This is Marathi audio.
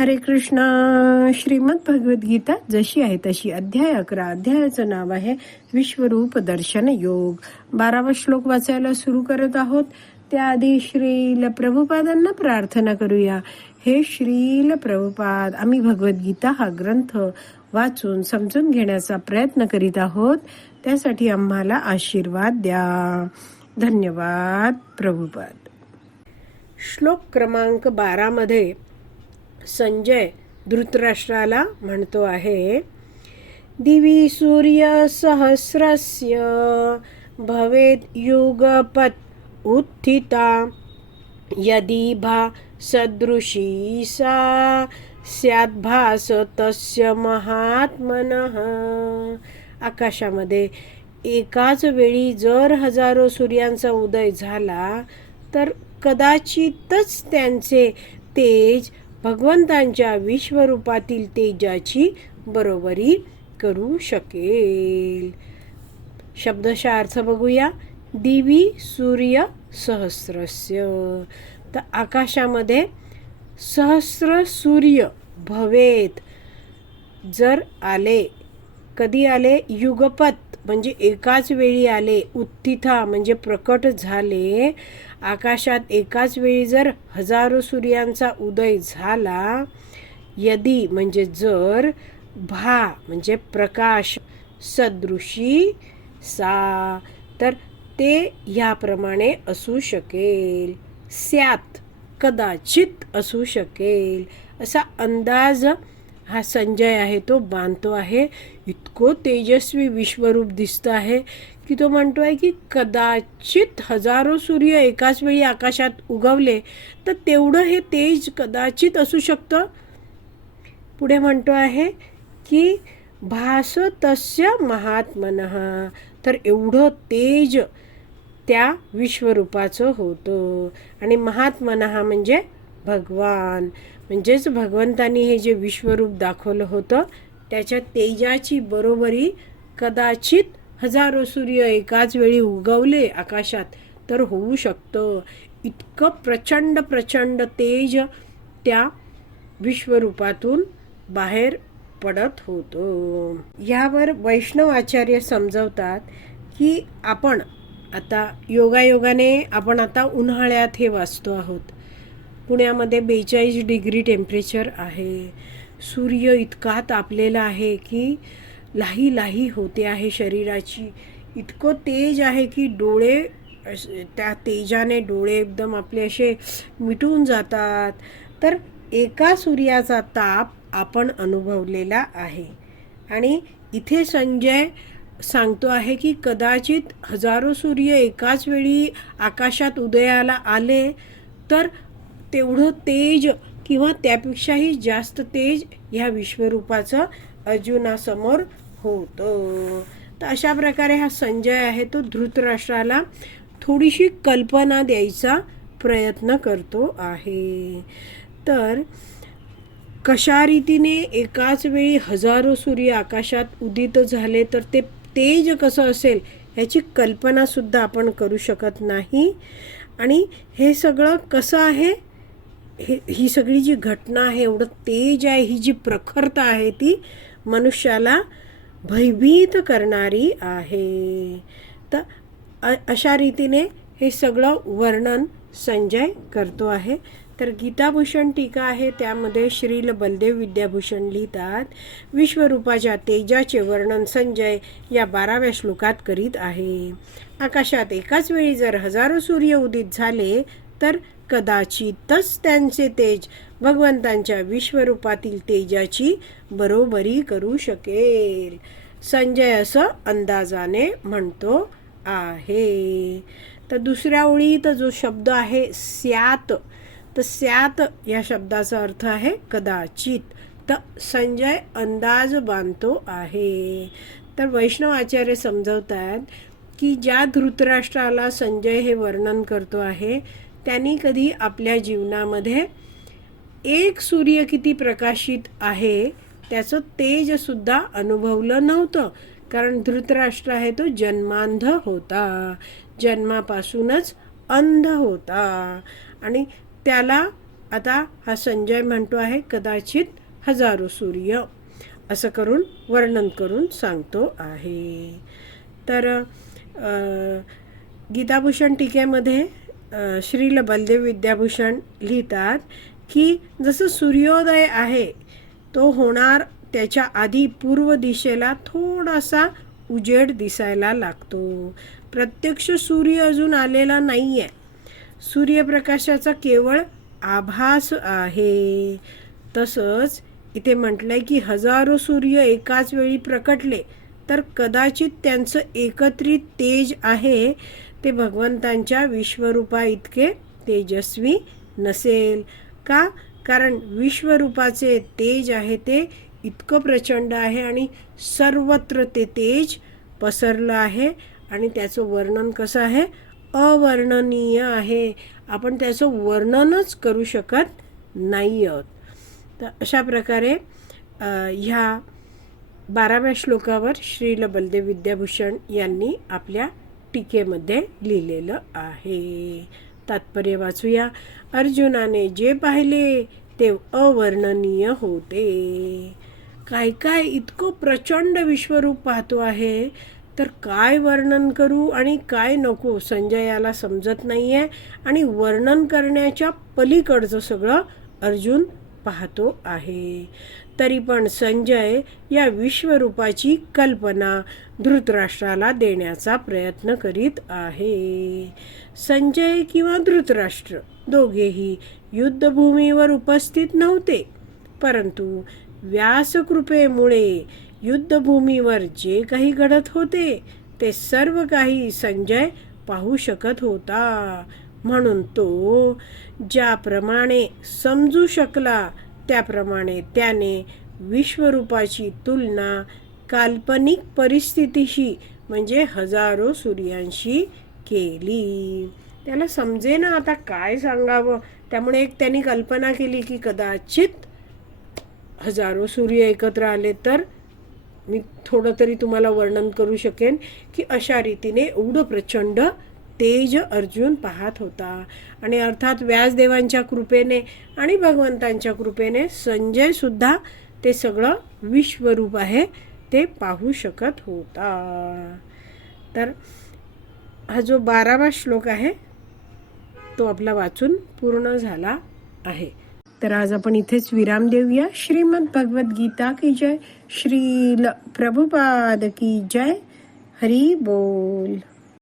हरे कृष्णा. श्रीमद भगवत गीता जशी आहे तशी अध्याय अकरा. अध्यायाचं नाव आहे विश्वरूप दर्शन योग. बारावा श्लोक वाचायला सुरू करत आहोत. त्याआधी श्रील प्रभुपादांना प्रार्थना करूया. हे श्रील प्रभुपाद आम्ही भगवद्गीता हा ग्रंथ वाचून समजून घेण्याचा प्रयत्न करीत आहोत. त्यासाठी आम्हाला आशीर्वाद द्या. धन्यवाद प्रभुपाद. श्लोक क्रमांक बारा मध्ये संजय धृतराष्ट्राला म्हणतो आहे. दिवी सूर्य सहस्रस्य भवेत युगपत उत्थिता। यदि भा सदृशी सा स्याद्भास तस्य महात्मनः। आकाशामध्ये एकाच वेळी जर हजारो सूर्यांचा उदय झाला तर कदाचितच त्यांचे तेज भगवंतांच्या विश्वरूपातील तेजाची बरोबरी करू शकेल. शब्दशः अर्थ बघूया. दिवी सूर्य सहस्रस्य. तर आकाशामध्ये सहस्र सूर्य भवेत. जर आले कधी आले? युगपत. म्हणजे एकाच वेळी आले उत्थिता म्हणजे प्रकट झाले. आकाशात एकाच वेळी जर हजारो सूर्यांचा उदय झाला यदी म्हणजे जर भा म्हणजे प्रकाश सदृशी सा तर ते ह्याप्रमाणे असू शकेल. स्यात कदाचित असू शकेल. असा अंदाज हा संजय आहे तो बांधतो आहे. इतकं तेजस्वी विश्वरूप दिसतं आहे की तो म्हणतो आहे की कदाचित हजारो सूर्य एकाच वेळी आकाशात उगवले तर तेवढं हे तेज कदाचित असू शकतं. पुढे म्हणतो आहे की भास तस्य महात्मन. तर एवढं तेज त्या विश्वरूपाचं होतं. आणि महात्मना म्हणजे भगवान. म्हणजेच भगवंतानी हे जे विश्वरूप दाखवलं होतं त्याच्या तेजाची बरोबरी कदाचित हजारो सूर्य एकाच वेळी उगवले आकाशात तर होऊ शकतं. इतकं प्रचंड प्रचंड तेज त्या विश्वरूपातून बाहेर पडत होतो. यावर वैष्णव आचार्य समजवतात की आपण आता योगायोगाने आपण आता उन्हाळ्यात हे वाचतो आहोत. पुण्यामध्ये बेचाळीस डिग्री टेम्परेचर आहे. सूर्य इतका तापलेला आहे की लाही लाही होते आहे शरीराची. इतकं तेज आहे की डोळे त्या तेजाने डोळे एकदम आपले असे मिटून जातात. तर एका सूर्याचा ताप आपण अनुभवलेला आहे. आणि इथे संजय सांगतो आहे की कदाचित हजारो सूर्य एकाच वेळी आकाशात उदयाला आले तर तेवढं तेज किंवा त्यापेक्षाही जास्त तेज ह्या विश्वरूपाचं अर्जुनासमोर होतं. तर अशा प्रकारे हा संजय आहे तो धृतराष्ट्राला थोडीशी कल्पना द्यायचा प्रयत्न करतो आहे. तर कशा रीतीने एकाच वेळी हजारो सूर्य आकाशात उदित झाले तर ते तेज कसं असेल ह्याची कल्पनासुद्धा आपण करू शकत नाही. आणि हे सगळं कसं आहे? हे ही सगळी जी घटना आहे एवढं तेज आहे ही जी प्रखरता आहे ती मनुष्याला भयभीत करणारी आहे. तर अशा रीतीने हे सगळं वर्णन संजय करतो आहे. तर गीताभूषण टीका आहे त्यामध्ये श्रील बलदेव विद्याभूषण लिहितात. विश्वरूपाच्या तेजाचे वर्णन संजय या बाराव्या श्लोकात करीत आहे. आकाशात एकाच वेळी जर हजारो सूर्य उदित झाले तर कदाचितच त्यांचे तेज भगवंतांच्या विश्वरूपातील तेजाची बरोबरी करू शकेल. संजय असं अंदाजाने म्हणतो आहे. तर दुसऱ्या ओळीत जो शब्द आहे स्यात तर स्यात या शब्दाचा अर्थ आहे कदाचित. तर संजय अंदाज बांधतो आहे. तर वैष्णव आचार्य समजवतात की ज्या धृतराष्ट्राला संजय हे वर्णन करतो आहे त्यांनी कधी आपल्या जीवनामध्ये एक सूर्य किती प्रकाशित आहे त्याचं तेजसुद्धा अनुभवलं नव्हतं. कारण धृतराष्ट्र आहे तो जन्मांध होता. जन्मापासूनच अंध होता. आणि त्याला आता हा संजय म्हणतो आहे कदाचित हजारो सूर्य. असं करून वर्णन करून सांगतो आहे. तर गीताभूषण टीकेमध्ये श्रील बलदेव विद्याभूषण लिहितात की जसं सूर्योदय आहे तो होणार त्याच्या आधी पूर्व दिशेला थोडासा उजेड दिसायला लागतो. प्रत्यक्ष सूर्य अजून आलेला नाही आहे सूर्यप्रकाशाचा केवळ आभास आहे. तसंच इथे म्हटलंय की हजारो सूर्य एकाच वेळी प्रकटले तर कदाचित त्यांचं एकत्रित तेज आहे ते भगवंतांच्या विश्वरूपा इतके तेजस्वी नसेल का? कारण विश्वरूपाचे तेज आहे ते इतकं प्रचंड आहे आणि सर्वत्र ते तेज पसरलं आहे आणि त्याचं वर्णन कसं आहे? अवर्णनीय आहे. आपण त्याचं वर्णनच करू शकत नाही आहोत तर अशा प्रकारे ह्या बाराव्या श्लोकावर श्रील बलदेव विद्याभूषण यांनी आपल्या टीकेमध्ये लिहिलेलं आहे. तात्पर्य वाचूया. अर्जुनाने जे पाहिले ते अवर्णनीय होते. काय काय इतकं प्रचंड विश्वरूप पाहतो आहे तर काय वर्णन करू आणि काय नको संजयाला समजत नाही आहे आणि वर्णन करण्याच्या पलीकडचं सगळं अर्जुन पाहतो आहे. तरी पण संजय या विश्वरूपाची कल्पना धृतराष्ट्राला देण्याचा प्रयत्न करीत आहे. संजय किंवा धृतराष्ट्र दोघेही युद्धभूमीवर उपस्थित नव्हते. परंतु व्यासकृपेमुळे युद्धभूमीवर जे काही घडत होते ते सर्व काही संजय पाहू शकत होता. म्हणून तो ज्याप्रमाणे समजू शकला त्याप्रमाणे त्याने विश्वरूपाची तुलना काल्पनिक परिस्थितीशी म्हणजे हजारो सूर्यांशी केली. त्याला समजेना आता काय सांगावं? त्यामुळे एक त्यांनी कल्पना केली की कदाचित हजारो सूर्य एकत्र आले तर मी थोडं तरी तुम्हाला वर्णन करू शकेन की अशा रीतीने एवढं प्रचंड तेज अर्जुन पाहत होता. आणि अर्थात व्यासदेवांच्या कृपेने आणि भगवंतांच्या कृपेने संजयसुद्धा ते सगळं विश्वरूप आहे ते पाहू शकत होता. तर हा जो बारावा श्लोक आहे तो आपला वाचून पूर्ण झाला आहे. तर आज आपण इथेच विराम देऊया. श्रीमद भगवत गीता की जय. श्रील प्रभुपाद की जय. हरी बोल.